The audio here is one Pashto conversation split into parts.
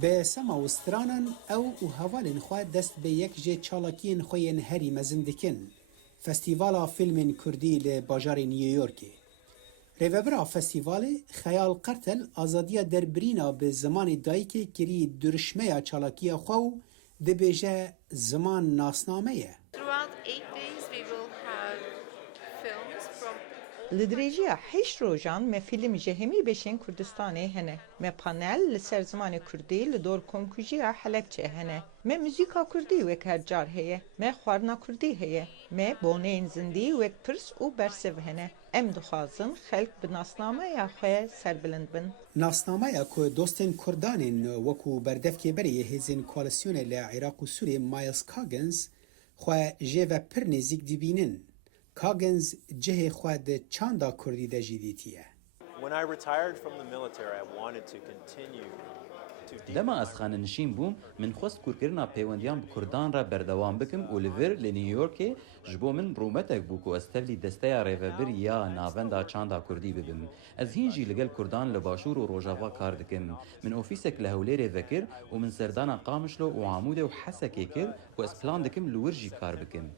به سما وسترانن او و هوالن خواه دست به یک جه چالاکین خوین هری مزن دکن. فستیوالا فیلم کردی لباجار نیویورکی. ریوبرا فستیوال خیال قرتل آزادیا در برینا به زمان دایک کری درشمه چالاکی خو دبیجه زمان ناسنامه. Throughout 8 days we will have films from لدرجه 8 روزان me film jehemi beşin Kurdistanê hene. Me panel li ser zimanê Kurdî li dor Komkujiya Helepçe hene. Me müzika Kurdî wek her car heye. Me xwarina Kurdî heye. Me boneyên zindî wek pirs û bersiv hene. Em dixwazin xelk bi nasnameya xwe serbilind bin. ناسنامه که دوستین کردانین وکو بردفکی بری هزین کوالسیون لعراق و سوریه مایلز کاگنز خواه جه و پر نزیک دیبینن. کاگنز جه خواه ده چاندا کردی ده جیدیتیه. When I retired from the military, I wanted to continue to لما از خانه نشین بوم من خواست کورکرنا پیوندیان به کردان را بردوام بکم اولیور لنیویورک جبو من رومتک بوکو استفلی دسته ریوبر یا ناوندا چاندا کردی ببم از هینجی لگل کردان لباشور و روجاوا کار دکم من اوفیسک لهولی ریوکر و من سردان قامشلو و عمود و حسکی کر و اسپلان دکم لورجی کار بکم.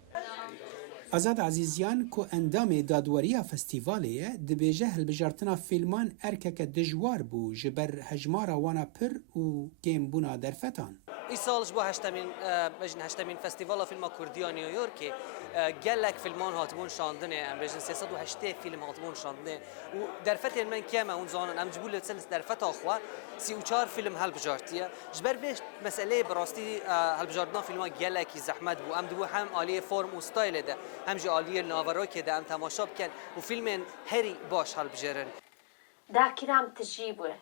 آزاد عزیزیان که اندام دادواری فستیوالیه دبیجه هلبجارتنا فیلمان ارکک دجوار بو جبر هجمارا وانا پر و گیم بونا درفتان. ای سال جبو هشتمین فستیوالا فیلم کردی نیویورکی گلک فیلمان هاتمون شاندنه ام بجن 308 فیلم هاتمون شاندنه و درفت من کیما اون زانن ام جبول تسلس درفت اخوا 34 فیلم هلبجارتیه جبر بهش مسئله براستی هلبجاردنا فیلم گلکی زحمت بو ام دبو هم عالی فرم و استایل ده هم جو عالی ناوراکی ده ام تماشا بکن و فیلم هری باش هلبجارن دا كلام تجيبه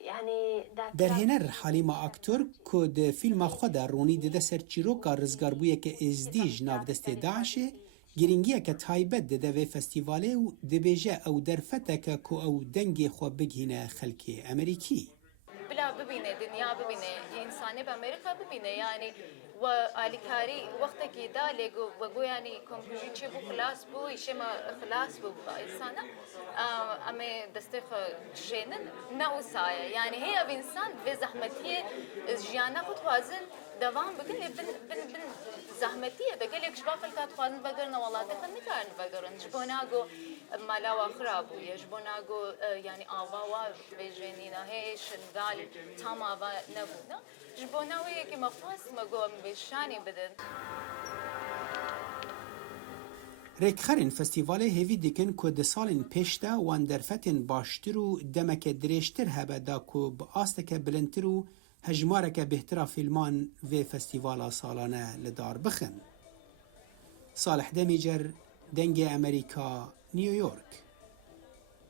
يعني در هنر حلیما اکتور که ده فیلم خود رونی ده سر چیروکا رزگار بویه که ازدیج ناو دست داعشه گرینگیه که تایبت ده ده فستیواله و ده بیجه او درفته که او دنگی خو بگهینه خلکی امریکی. بلا ببینه دنیا ببینه انسانی به امریکا ببینه یعنی و آلیکاری وقتی که دالگو و گو یعنی کمپیوتر چه بو خلاص بو ایشه ما خلاص بو انسانا اما دسته جنن نوسایه یعنی هی اب انسان به زحمتیه جیانا خود وازن دوام بکن بن زحمتیه دگل یک شباب خلقات خوان بگرن والله تکن نکارن بگرن جبوناگو مالا و خرابو جبوناگو یعنی آوا و جنینا هی شنگال تام آوا نبوده جبوناوی که مفاس مگو بشانی بدن ریکخرین فستیوال هیوی دیکن که ده سالین پیشتا وان درفتین باشتر و دمک دریشتر هبه دا که با آستک بلندتر و هجمارک بهترا فیلمان و فستیوالا سالانه لدار بخن. صالح دمیجر دنگ امریکا نیویورک.